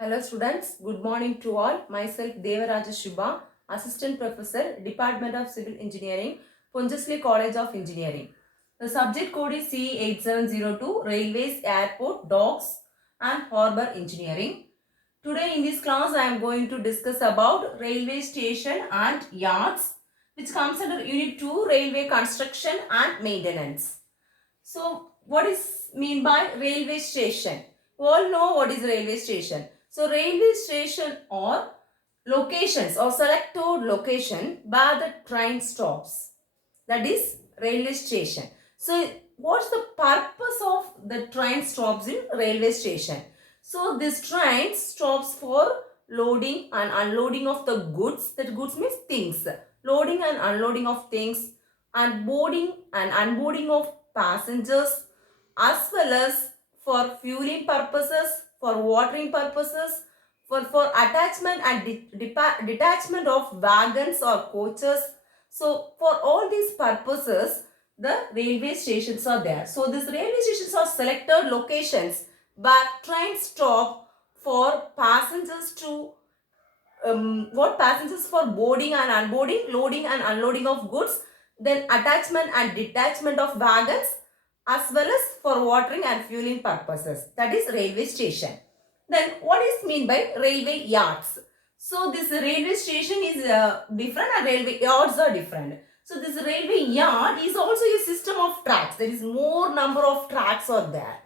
Hello students, good morning to all. Myself Devaraja Shubha, Assistant Professor, Department of Civil Engineering, Pondicherry College of Engineering. The subject code is C8702, Railways, Airport, Docks and Harbour Engineering. Today in this class I am going to discuss about railway station and yards, which comes under Unit 2, Railway Construction and Maintenance. So what is mean by railway station? We all know what is railway station. So railway station or locations or selected location where the train stops. That is railway station. So what's the purpose of the train stops in railway station? So this train stops for loading and unloading of the goods. That goods means things. Loading and unloading of things and boarding and unboarding of passengers as well as for fueling purposes, for watering purposes, for attachment and detachment of wagons or coaches. So for all these purposes, the railway stations are there. So these railway stations are selected locations where trains stop for passengers to what passengers for boarding and unboarding, loading and unloading of goods, then attachment and detachment of wagons, as well as for watering and fueling purposes. That is railway station. Then what is mean by railway yards? So this railway station is different and railway yards are different. So this railway yard is also a system of tracks. There is more number of tracks are there.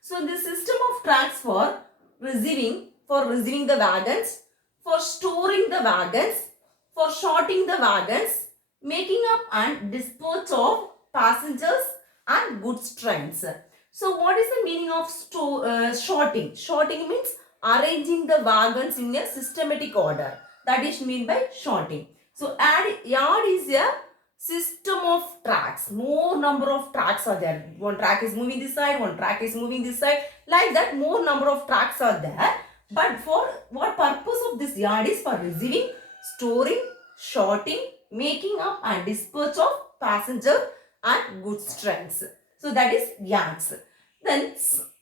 So this system of tracks for receiving the wagons, for storing the wagons, for sorting the wagons, making up and dispose of passengers and goods trains. So what is the meaning of sorting? Sorting means arranging the wagons in a systematic order. That is mean by sorting. So yard is a system of tracks. More number of tracks are there. One track is moving this side, one track is moving this side. Like that, more number of tracks are there. But for what purpose of this yard is for receiving, storing, sorting, making up and dispatch of passenger and goods trains. So that is yards. Then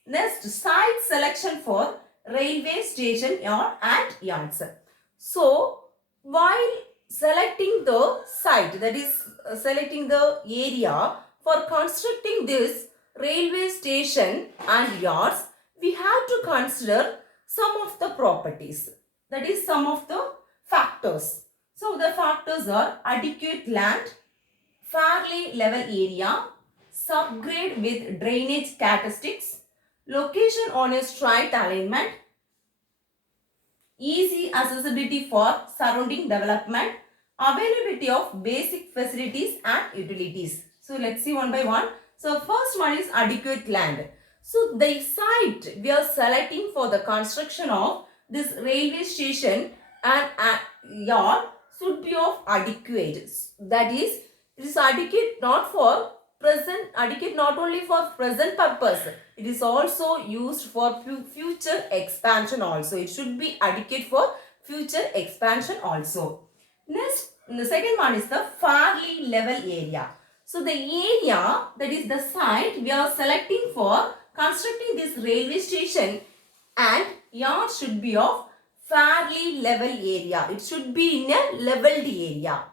next, site selection for railway station yard and yards. So while selecting the site, that is selecting the area for constructing this railway station and yards, we have to consider some of the properties. That is some of the factors. So the factors are adequate land, fairly level area, subgrade with drainage characteristics, location on a straight alignment, easy accessibility for surrounding development, availability of basic facilities and utilities. So let's see one by one. So first one is adequate land. So the site we are selecting for the construction of this railway station and yard should be of adequate. That is, it is adequate not for present, adequate not only for present purpose, it is also used for future expansion also. It should be adequate for future expansion also. Next, the second one is the fairly level area. So the area, that is the site we are selecting for constructing this railway station and yard should be of fairly level area. It should be in a leveled area.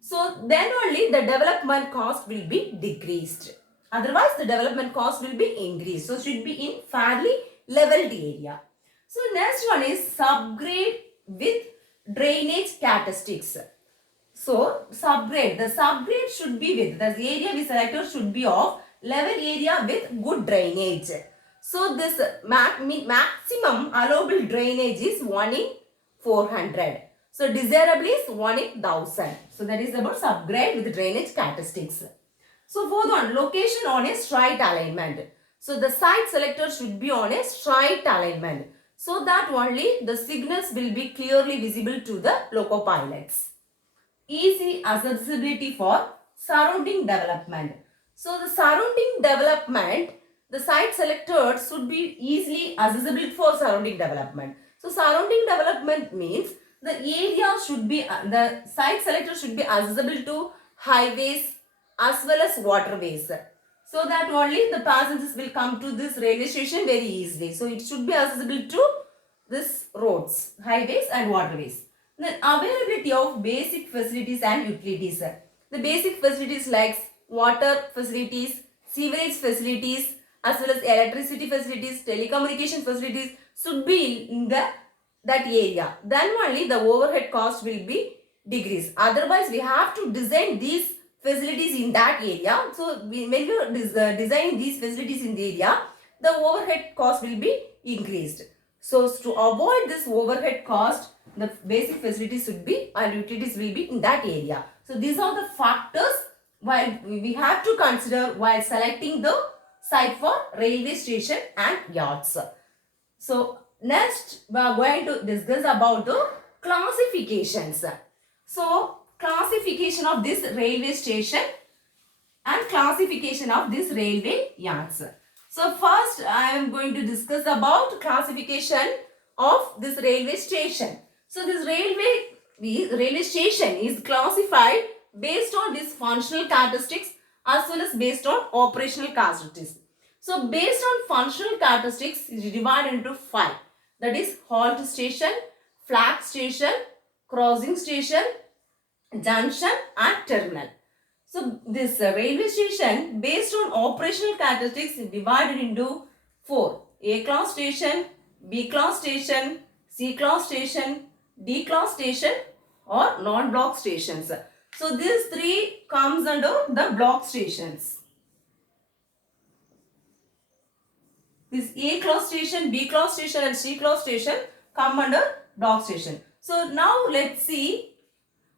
So then only the development cost will be decreased. Otherwise the development cost will be increased. So should be in fairly leveled area. So next one is subgrade with drainage characteristics. So subgrade, the subgrade should be with, the area we selected should be of level area with good drainage. So this maximum allowable drainage is 1 in 400. So desirable is 1 in 1000. So that is about subgrade with drainage characteristics. So fourth one, location on a straight alignment. So the site selected should be on a straight alignment. So that only the signals will be clearly visible to the loco pilots. Easy accessibility for surrounding development. So the surrounding development, the site selected should be easily accessible for surrounding development. So surrounding development means the area should be, the site selected should be accessible to highways as well as waterways. So that only the passengers will come to this railway station very easily. So it should be accessible to this roads, highways and waterways. Then availability of basic facilities and utilities. The basic facilities like water facilities, sewerage facilities, as well as electricity facilities, telecommunication facilities should be in that area. Then only the overhead cost will be decreased. Otherwise, we have to design these facilities in that area. So, when we design these facilities in the area, the overhead cost will be increased. So, to avoid this overhead cost, the basic facilities should be and utilities will be in that area. So, these are the factors while we have to consider while selecting the site for railway station and yards. So, next we are going to discuss about the classifications. So, classification of this railway station and classification of this railway yards. So, first I am going to discuss about classification of this railway station. So, this railway station is classified based on these functional characteristics as well as based on operational characteristics. So, based on functional characteristics, it is divided into 5. That is halt station, flag station, crossing station, junction and terminal. So, this railway station based on operational characteristics is divided into 4. A class station, B class station, C class station, D class station or non-block stations. So, these 3 comes under the block stations. This A class station, B class station and C class station come under block station. So, now let's see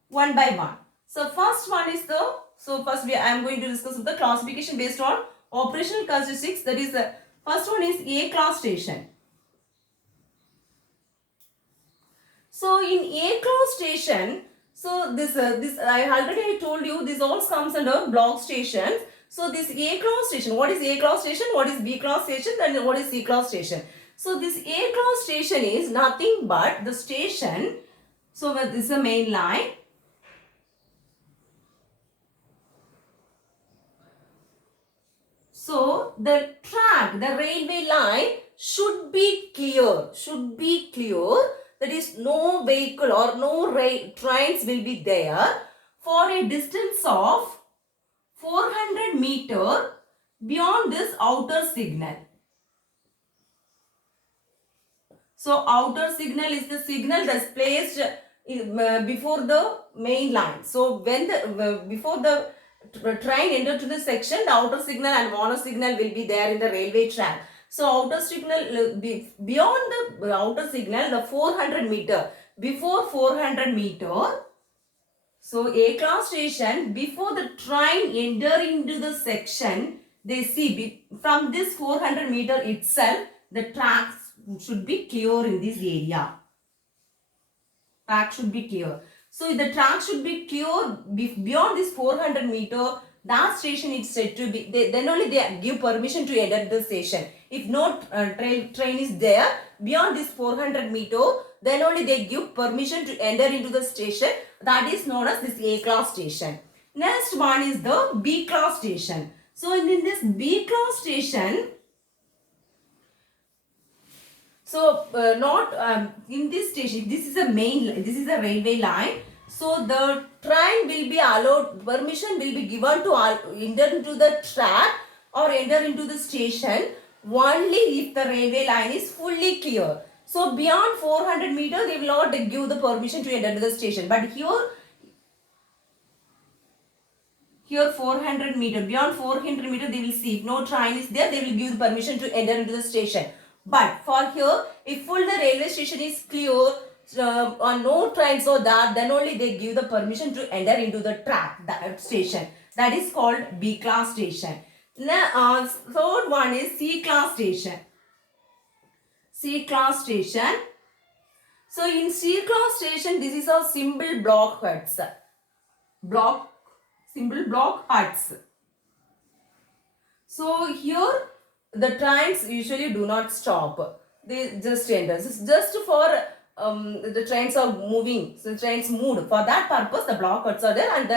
one by one. So, first one is I am going to discuss the classification based on operational characteristics. That is the first one is A class station. So, in A class station, so this I already told you this all comes under block stations. So, this A class station, what is A class station, what is B class station and what is C class station. So, this A class station is nothing but the station. So, this is the main line. So, the track, the railway line should be clear. That is no vehicle or no trains will be there for a distance of 400 meter beyond this outer signal. So, outer signal is the signal that's placed before the main line. So, when before the train enter to the section, the outer signal and mono signal will be there in the railway track. So, outer signal, beyond the outer signal, the 400 meter, before 400 meter, so A class station, before the train enter into the section, they see from this 400 meter itself, the tracks should be clear in this area. Track should be clear. So, the track should be clear beyond this 400 meter, that station is said to be, then only they give permission to enter the station. If no train is there beyond this 400 meter, then only they give permission to enter into the station. That is known as this A class station. Next one is the B class station. So, in this B class station, so in this station, this is a railway line. So, the train will be allowed, permission will be given to enter into the track or enter into the station only if the railway line is fully clear. So, beyond 400 meters, they will not give the permission to enter into the station. But here 400 meters, beyond 400 meters, they will see if no train is there, they will give the permission to enter into the station. But for here, if full the railway station is clear or no trains are there, then only they give the permission to enter into the track, that station. That is called B class station. Now, third one is C class station. C class station. So, in C class station, this is a simple block huts. Simple block huts. So, here the trains usually do not stop. They just enter. This is just for the trains are moving. So, the trains moved. For that purpose, the block huts are there and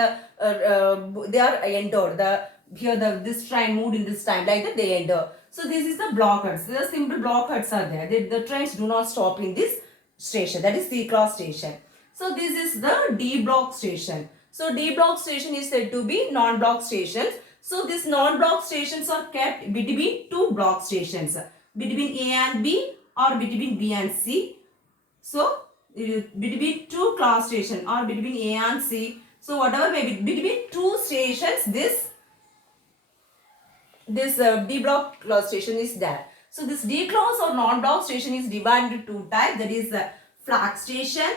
they are entered. This train moved in this time, like that they enter. So this is the block huts. The simple block huts are there. The trains do not stop in this station. That is C class station. So this is the D block station. So D block station is said to be non-block stations. So these non-block stations are kept between two block stations, between A and B or between B and C. So between two class station or between A and C. So whatever may be between two stations, this D block class station is there. So this D class or non-block station is divided into two types. That is flag station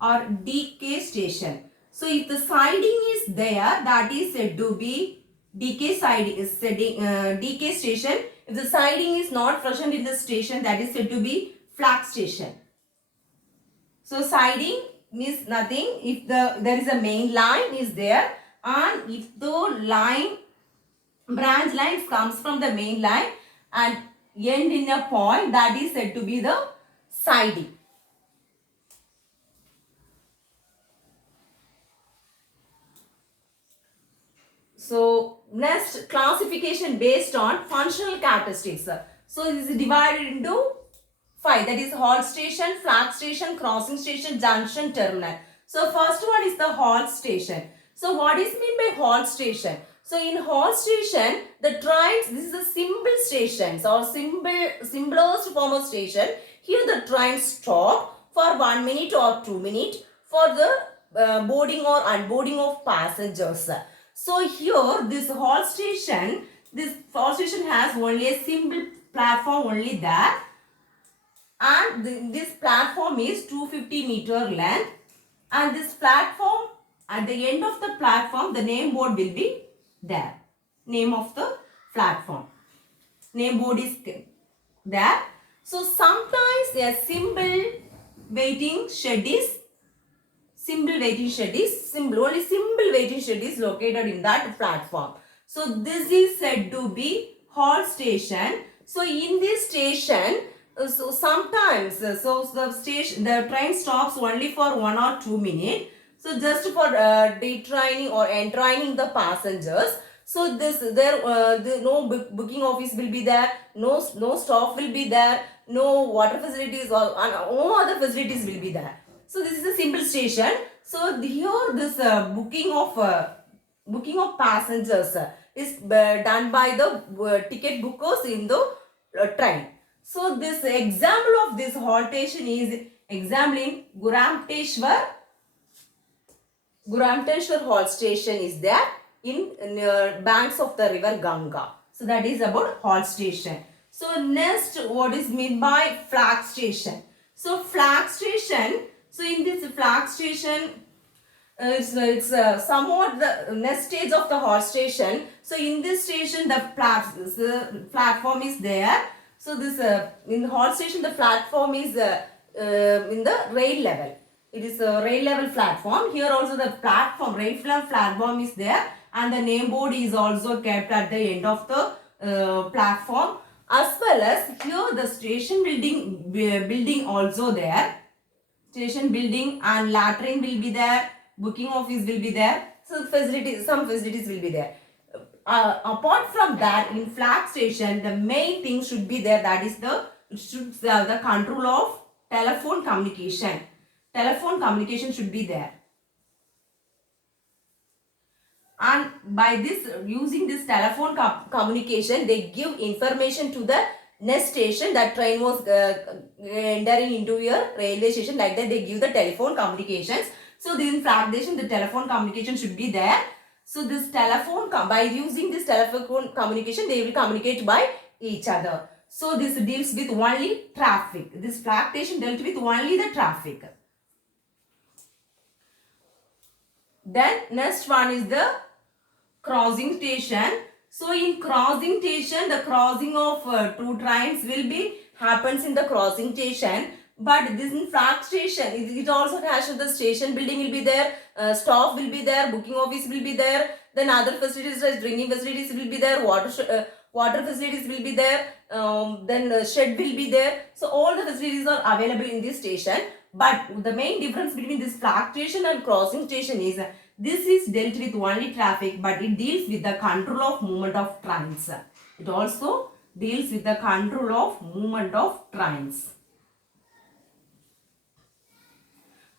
or DK station. So if the siding is there, that is said to be DK siding is DK station. If the siding is not present in the station, that is said to be flag station. So siding means nothing if there is a main line is there, and if the branch line comes from the main line and end in a point, that is said to be the siding. So next, classification based on functional characteristics. So this is divided into 5, that is halt station, flag station, crossing station, junction, terminal. So first one is the halt station. So what is meant by halt station? So in halt station, the trains, this is a simple stations or simplest form of station. Here the trains stop for 1 minute or 2 minutes for the boarding or unboarding of passengers. So here this halt station has only a simple platform only there, and this platform is 250-meter length, and this platform, at the end of the platform, the name board will be there. Name of the platform. Name board is there. So sometimes a simple waiting shed is only simple waiting shed is located in that platform. So this is said to be halt station. So in this station, so sometimes the train stops only for 1 or 2 minutes. So just for detraining or entraining the passengers. So no booking office will be there, no staff will be there, no water facilities or no other facilities will be there. So this is a simple station. So here this booking of passengers is done by the ticket bookers in the train. So this example of this halt station is example in Guramteshwar halt station is there in banks of the river Ganga. So that is about halt station. So next, what is meant by flag station? So flag station. So in this flag station, it's somewhat the next stage of the halt station. So in this station, the platform is there. So this in the halt station, the platform is in the rail level. It is a rail level platform. Here also the rail platform is there, and the name board is also kept at the end of the platform. As well as here the station building also there. Station building and latrine will be there. Booking office will be there. So some facilities will be there. Apart from that, in flag station, the main thing should be there. That is the control of telephone communication. Telephone communication should be there. And by this, using this telephone communication, they give information to the next station that train was entering into your railway station. Like that, they give the telephone communications. So in flag station, the telephone communication should be there. So this by using this telephone communication, they will communicate by each other. So this deals with only traffic. This flag station dealt with only the traffic. Then next one is the crossing station. So in crossing station, the crossing of two trains happens in the crossing station. But this in flag station, it also has the station building will be there, staff will be there, booking office will be there, then other facilities like drinking facilities will be there, water facilities will be there, then shed will be there. So all the facilities are available in this station. But the main difference between this flag station and crossing station is this is dealt with only traffic, but it deals with the control of movement of trains. It also deals with the control of movement of trains.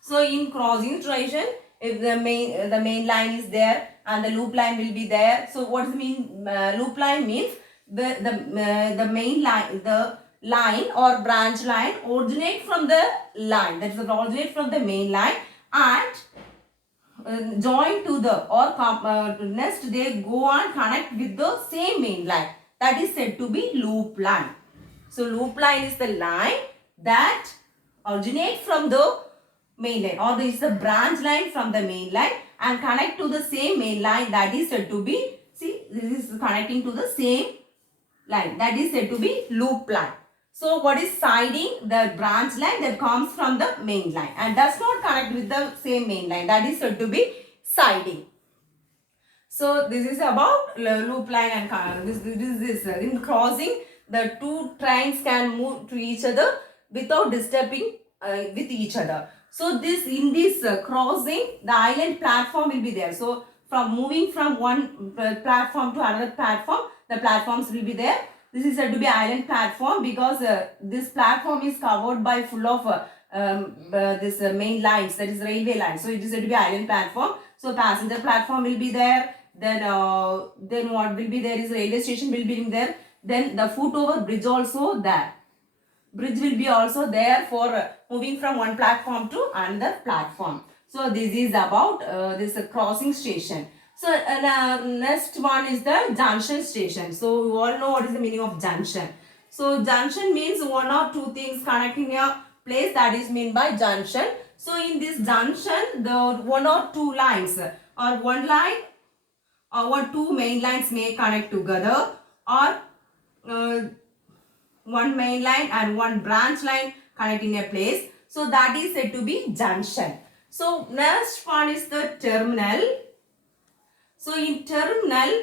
So in crossing station, if the main line is there and the loop line will be there. So what does it mean? Loop line means the main line, the line or branch line originate from the line, that is originate from the main line, and join to the or next they go and connect with the same main line, that is said to be loop line. So loop line is the line that originate from the main line, or this is the branch line from the main line and connect to the same main line, that is said to be, see, this is connecting to the same line, that is said to be loop line. So what is siding? The branch line that comes from the main line and does not connect with the same main line, that is said to be siding. So this is about loop line and this in crossing, the two trains can move to each other without disturbing with each other. So this in this crossing, the island platform will be there. So from moving from one platform to another platform, the platforms will be there. This is said to be island platform because this platform is covered by full of this main lines, that is railway lines. So it is said to be island platform. So passenger platform will be there. Then what will be there is railway station will be there. Then the foot over bridge also there. Bridge will be also there for moving from one platform to another platform. So this is about this crossing station. So next one is the junction station. So you all know what is the meaning of junction. So junction means one or two things connecting a place, that is meant by junction. So in this junction, the one or two lines or one line or two main lines may connect together, or one main line and one branch line connecting a place. So that is said to be junction. So next one is the terminal. So in terminal,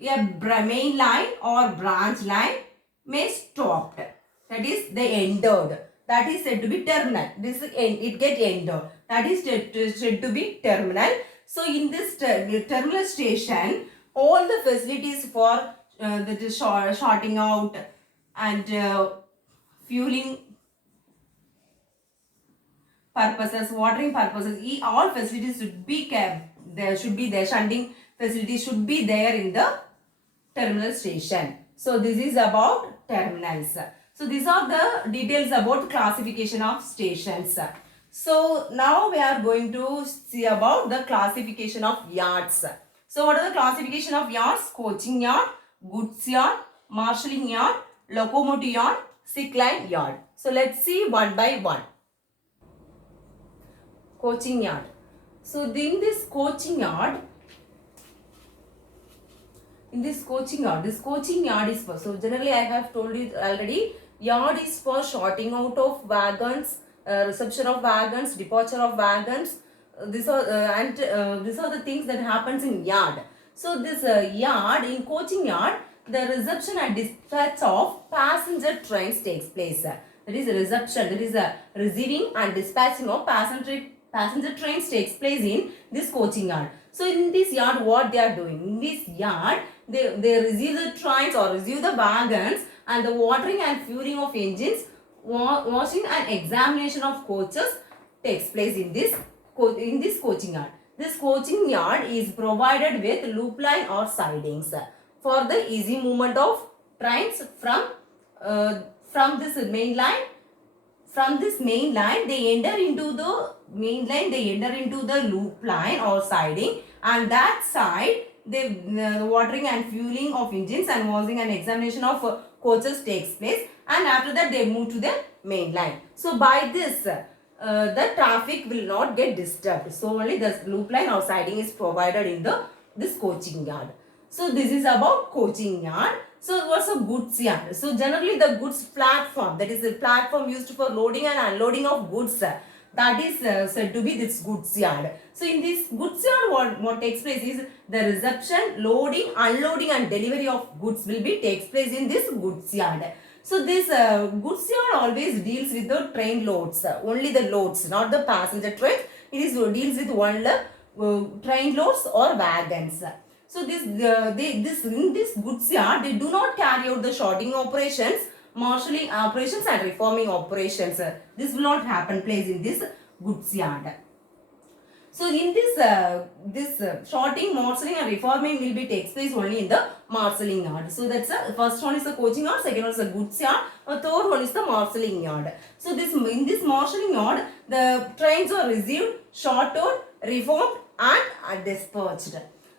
a main line or branch line may stopped. That is they entered. That is said to be terminal. This it get entered. That is said to be terminal. So in this terminal station, all the facilities for the sorting out and fueling purposes, watering purposes, all facilities should be kept. There should be there. Shunting facilities should be there in the terminal station. So this is about terminals. So these are the details about classification of stations. So now we are going to see about the classification of yards. So what are the classification of yards? Coaching yard, goods yard, marshalling yard, locomotive yard, sick line yard. So let's see one by one. Coaching yard. So in this coaching yard, this coaching yard is for, so generally I have told you already, yard is for sorting out of wagons, reception of wagons, departure of wagons. These are the things that happens in yard. So this yard, in coaching yard, the reception and dispatch of passenger trains takes place. That is a reception, that is a receiving and dispatching of passenger trains takes place in this coaching yard. So in this yard, what they are doing? In this yard, they receive the trains or receive the wagons, and the watering and fueling of engines, washing and examination of coaches takes place in this coaching yard. This coaching yard is provided with loop line or sidings for the easy movement of trains from this main line. From this main line, they enter into the main line, they enter into the loop line or siding, and that side, the watering and fueling of engines and washing and examination of coaches takes place, and after that they move to the main line. So by this, the traffic will not get disturbed. So only the loop line or siding is provided in this coaching yard. So this is about coaching yard. So what's a goods yard? So generally the goods platform, that is the platform used for loading and unloading of goods, that is said to be this goods yard. So in this goods yard, what takes place is the reception, loading, unloading and delivery of goods will be takes place in this goods yard. So this goods yard always deals with the train loads, only the loads, not the passenger train. It is deals with only train loads or wagons. So in this goods yard, they do not carry out the sorting operations, marshalling operations and reforming operations. This will not happen place in this goods yard. So in this sorting, marshalling and reforming will be takes place only in the marshalling yard. So that's the first one is the coaching yard, second one is the goods yard, third one is the marshalling yard. So this in this marshalling yard, the trains are received, sorted, reformed and dispatched.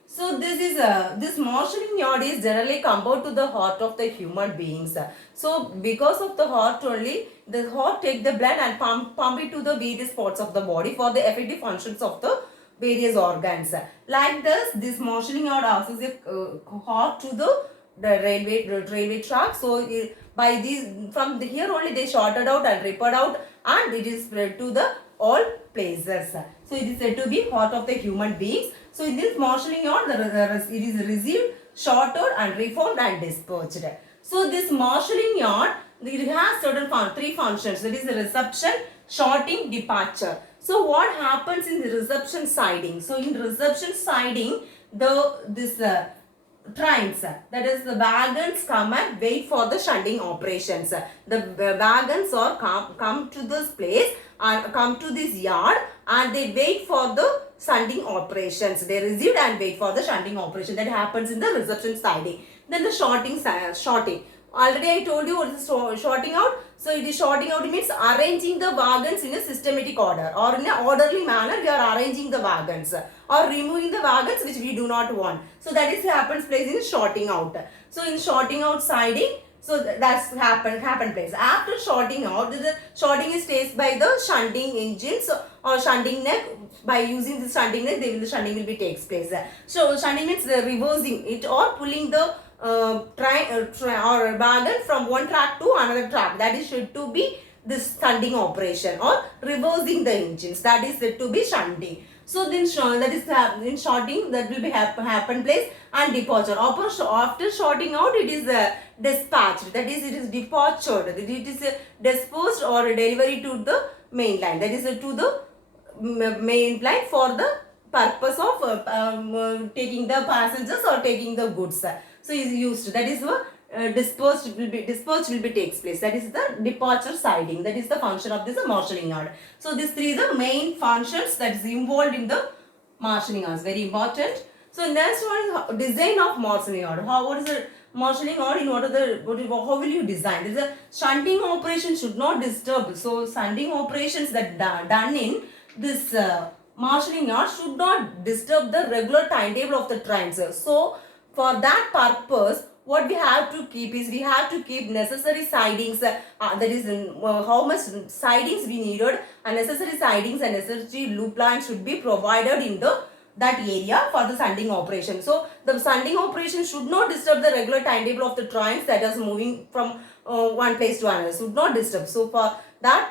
So this marshalling yard is generally compared to the heart of the human beings. So because of the heart only, the heart take the blood and pump it to the various parts of the body for the effective functions of the various organs. Like this marshalling yard acts as a heart to the railway track. So by these from here only they sorted out and repaired out and it is spread to the all places. So it is said to be heart of the human beings. So in this marshalling yard, it is received, sorted and reformed and dispatched. So this marshalling yard, it has certain three functions. That is the reception, sorting, departure. So what happens in the reception siding? So in reception siding, this trains, that is the wagons come and wait for the shunting operations. The wagons are come to this place and come to this yard and they wait for the shunting operations. They receive and wait for the shunting operation that happens in the reception siding. Then the sorting. Already I told you what is sorting out. So it is sorting out means arranging the wagons in a systematic order or in an orderly manner. We are arranging the wagons or removing the wagons which we do not want. So that is happens place in sorting out. So in sorting out siding, so that's happen place. After sorting out, the sorting is taken by the shunting engines or shunting neck. By using the shunting neck, the shunting will be takes place. So shunting means the reversing it or pulling the or wagon from one track to another track. That is said to be this shunting operation or reversing the engines. That is said to be shunting. So then that is in sorting that will be happen place and departure. After sorting out, it is dispatched. That is, it is departure. It is disposed or delivery to the main line. That is to the main line for the purpose of taking the passengers or taking the goods. So is used. That is dispersed will be takes place. That is the departure siding. That is the function of this marshalling yard. So these three are the main functions that is involved in the marshalling yard. Very important. So next one is design of marshalling yard. What is the marshalling yard? How will you design? There is a shunting operation should not disturb. So shunting operations that done in this marshalling yard should not disturb the regular timetable of the trains. So for that purpose, what we have to keep is we have to keep necessary sidings. That is how much sidings we needed, and necessary sidings and necessary loop lines should be provided in that area for the shunting operation. So the shunting operation should not disturb the regular timetable of the trains that is moving from one place to another. Should not disturb. So for that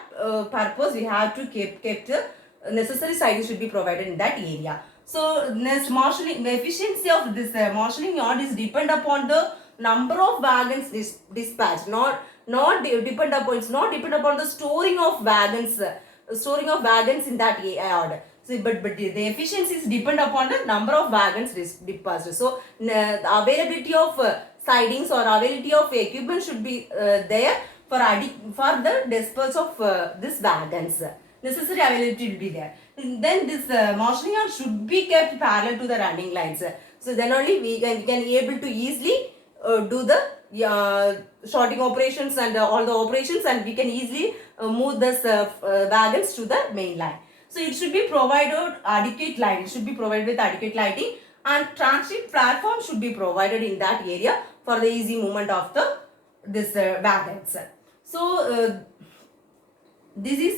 purpose, we have to keep the necessary sidings should be provided in that area. So next, marshalling efficiency of this marshalling yard is depend upon the number of wagons dispatched. It's not depend upon the storing of wagons in that yard. So, but the efficiency is depend upon the number of wagons dispatched. So the availability of sidings or availability of equipment should be there for the dispatch of these wagons. Necessary availability will be there. Then this marshalling yard should be kept parallel to the running lines. So then only we can able to easily do the sorting operations and all the operations, and we can easily move this wagons to the main line. So it should be provided adequate lighting. It should be provided with adequate lighting, and transit platform should be provided in that area for the easy movement of this wagons. So this is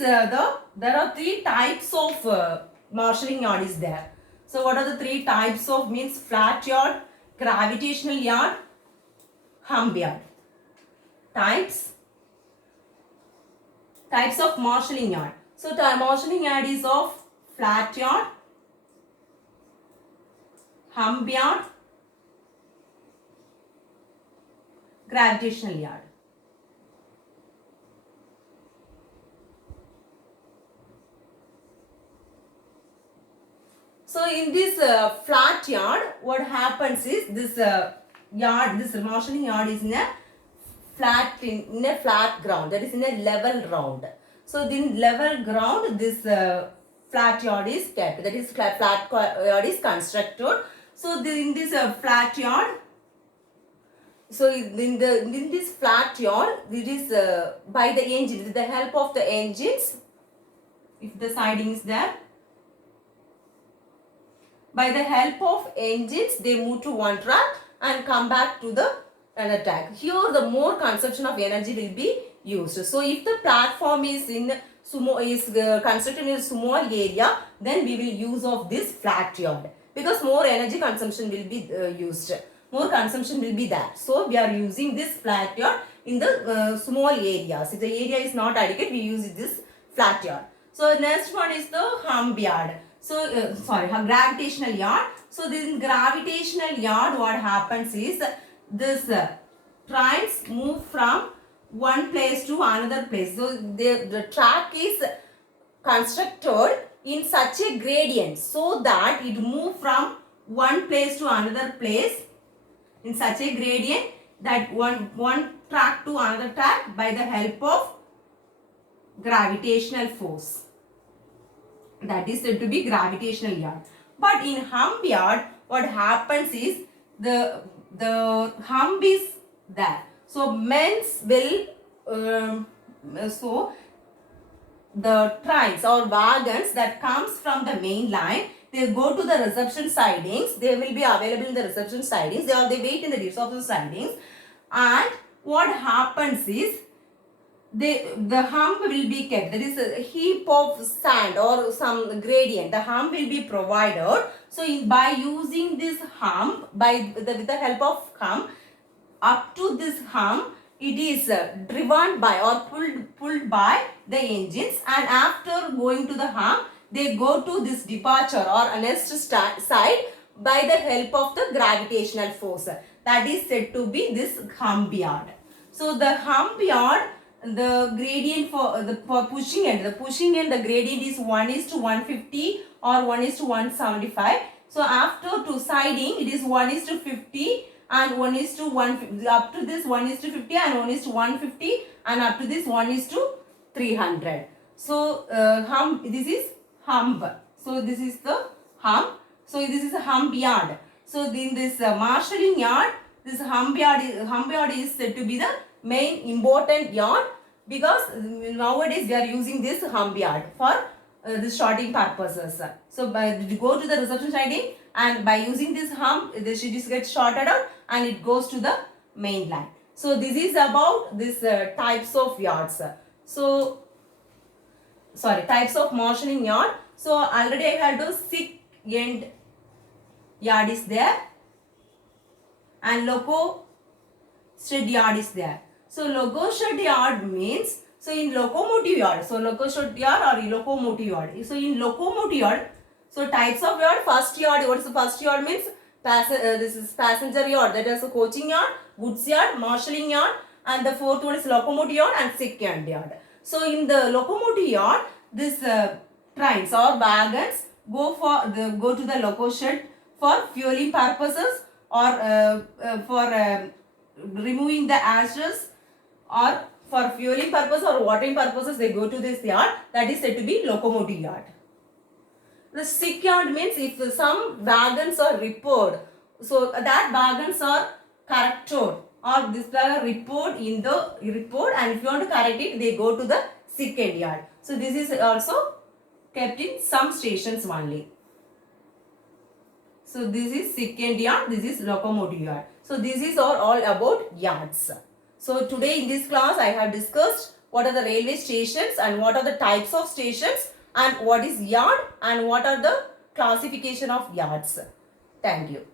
there are three types of marshalling yard is there. So what are the three types of means? Flat yard, gravitational yard, hump yard. Types of marshalling yard. So marshalling yard is of flat yard, hump yard, gravitational yard. So in this flat yard, what happens is this yard, this marshalling yard is in a flat ground, that is in a level ground. So in level ground, this flat yard is kept, that is flat yard is constructed. So in this flat yard, so in this flat yard, it is by the engine, with the help of the engines, if the siding is there, by the help of engines, they move to one track and come back to the another track. Here, the more consumption of energy will be used. So, if the platform is constructed in a small area, then we will use of this flat yard, because more energy consumption will be used. More consumption will be there. So, we are using this flat yard in the small areas. If the area is not adequate, we use this flat yard. So, next one is the hump yard. So, gravitational yard. So, this gravitational yard, what happens is this trains move from one place to another place. So, the track is constructed in such a gradient so that it move from one place to another place in such a gradient that one track to another track by the help of gravitational force. That is said to be gravitational yard. But in hump yard, what happens is the hump is there. So men's will so the trains or wagons that comes from the main line, they go to the reception sidings. They will be available in the reception sidings. They wait in the reception sidings, and what happens is the hump will be kept. There is a heap of sand or some gradient. The hump will be provided. So by using this hump, with the help of hump, up to this hump, it is driven by or pulled by the engines, and after going to the hump, they go to this departure or next side by the help of the gravitational force. That is said to be this hump yard. So the hump yard, the gradient for pushing end, the gradient is 1:150 or 1:175. So after to siding, it is 1:50 and 1:150. Up to this 1:50 and 1:150, and up to this 1:300. So hump, this is hump. So this is the hump. So this is a hump yard. So in this marshalling yard, this hump yard is said to be the main important yard, because nowadays we are using this hump yard for the sorting purposes. So go to the reception siding, and by using this hump, the sheet gets sorted out and it goes to the main line. So this is about this types of yards. So types of marshalling yard. So already I had to sick end yard is there, and loco shed yard is there. So loco shed yard means, so in locomotive yard, so loco shed yard or locomotive yard. So in locomotive yard, so types of yard, first yard, what is the first yard means? This is passenger yard, that is a coaching yard, goods yard, marshalling yard, and the fourth one is locomotive yard and sick end yard. So in the locomotive yard, this trains or wagons go to the loco shed for fueling purposes, or for removing the ashes, or for fueling purpose or watering purposes. They go to this yard, that is said to be locomotive yard. The sick yard means if some wagons are repaired, so that wagons are corrected, or this repaired in the report, and if you want to correct it, they go to the sick end yard. So this is also kept in some stations only. So this is sick end yard, this is locomotive yard. So this is all about yards. So today in this class I have discussed what are the railway stations and what are the types of stations, and what is yard and what are the classification of yards. Thank you.